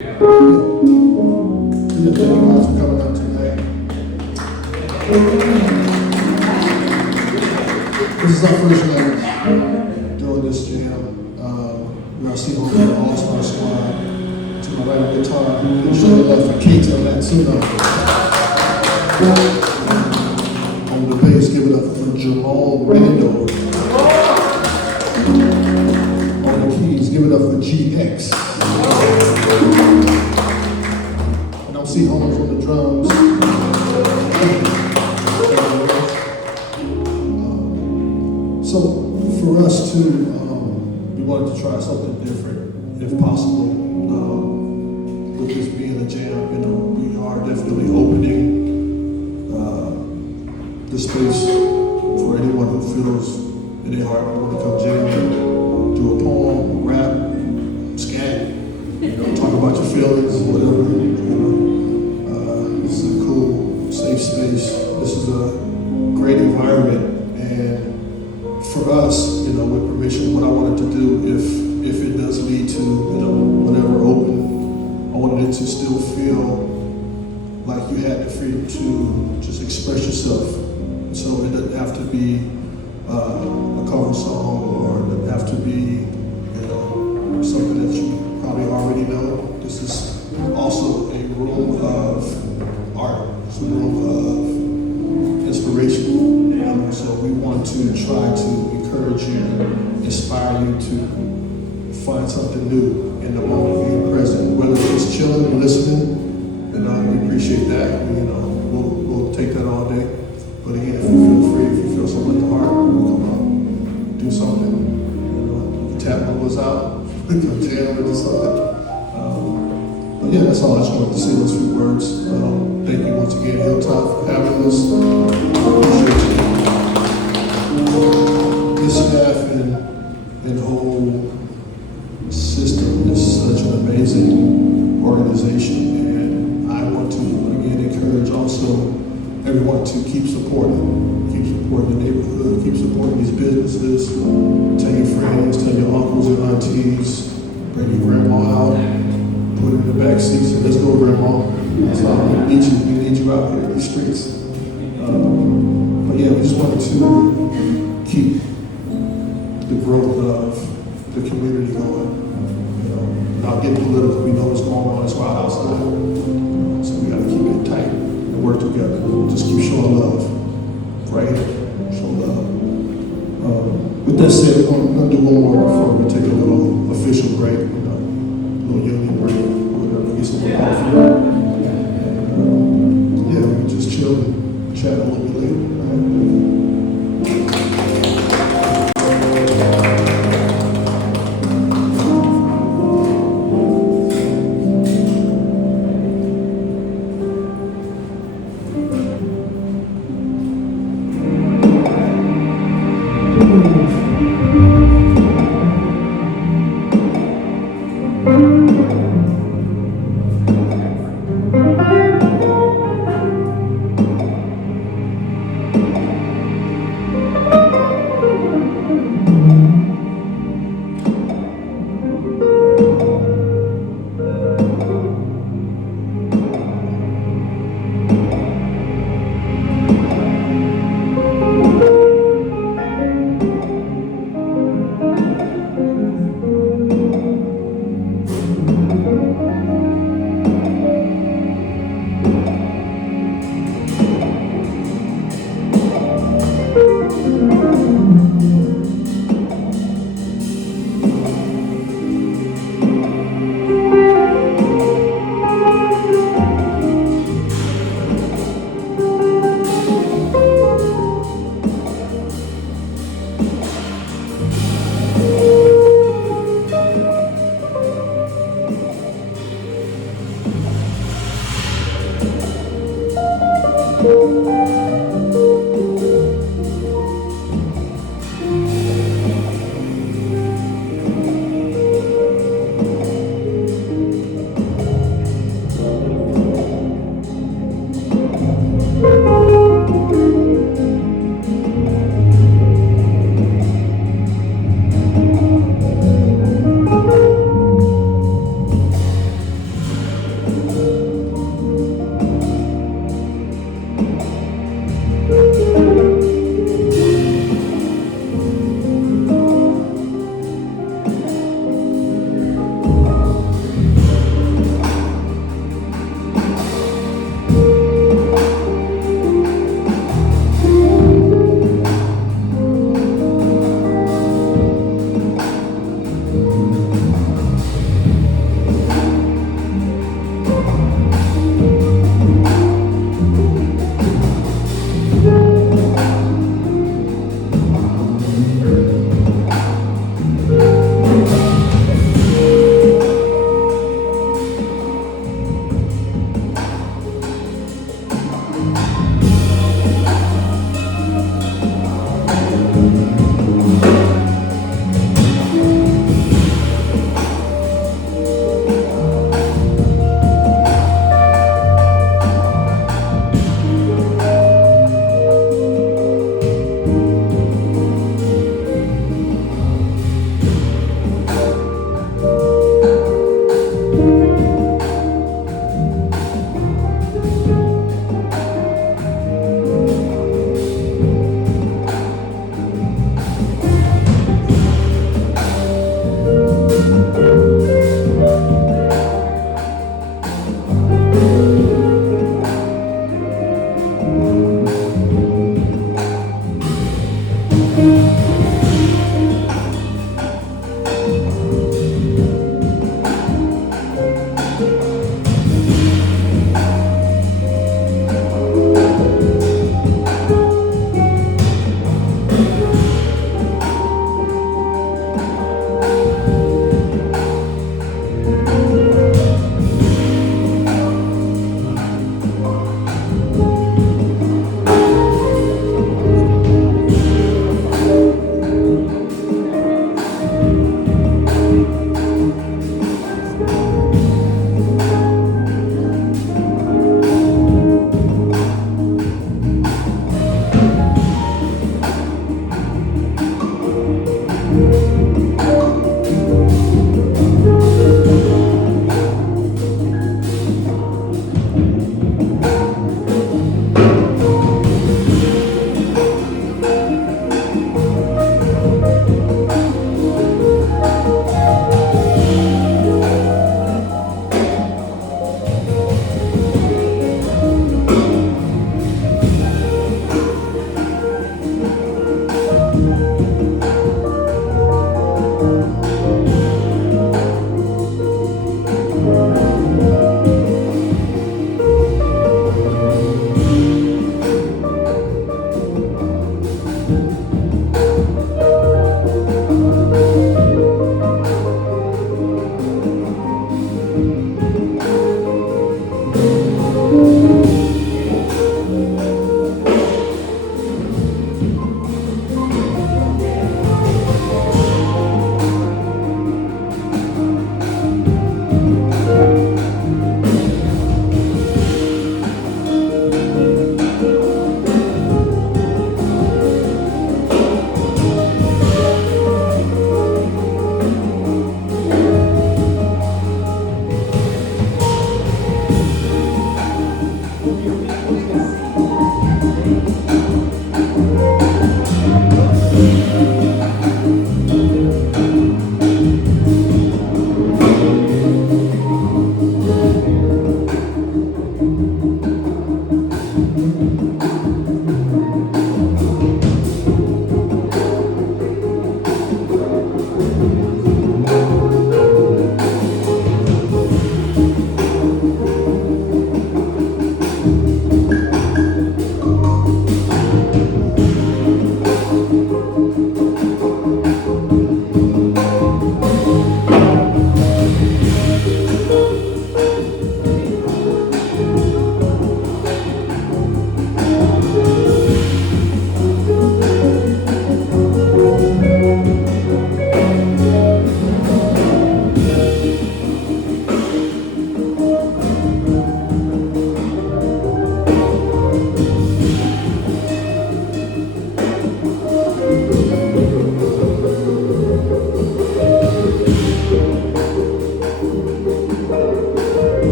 Thank you guys for coming out tonight. This is our first night doing this jam. We'll see Holmes from the All-Star Squad. To my right on guitar, show love for Keita Matsuno. On the bass, give it up for Jamal Rando. On the keys, give it up for GX. And I'll see Holmes on the drums. So for us too, we wanted to try something different, if possible. With this being a jam, we are definitely opening the space for anyone who feels in their heart want to come jam, do a poem, rap, scat, talk about your feelings, whatever. This is a cool, safe space. This is a great environment, and for us, with permission, what I wanted to do, if it does lead to, whatever open, I wanted it to still feel like you had the freedom to just express yourself. So it doesn't have to be a cover song, or it doesn't have to be, something that you probably already know. This is also a room of art. It's a room of inspiration. So we want to try to encourage you, inspire you to find something new in the moment, being present. Whether it's just chilling and listening, we appreciate that. We'll take that all day. But again, if you feel free, if you feel something in your heart, come out, do something. Tap those out, jam or something. But yeah, that's all. I just wanted to say those few words. Thank you once again, Hilltop, for having us. This staff and whole system is such an amazing organization, and I want to again encourage also everyone to keep supporting the neighborhood, keep supporting these businesses. Tell your friends, tell your uncles and aunties, bring your grandma out, put her in the back seat, so let's go, grandma. That's how we need you out here in these streets. But yeah, we just wanted to keep the growth of the community going. Not getting political, we know what's going on, it's wild outside. So we gotta keep it tight and work together. Just keep showing love, right here, show love. With that said, we're gonna do one more before we take a little official break, a little union break.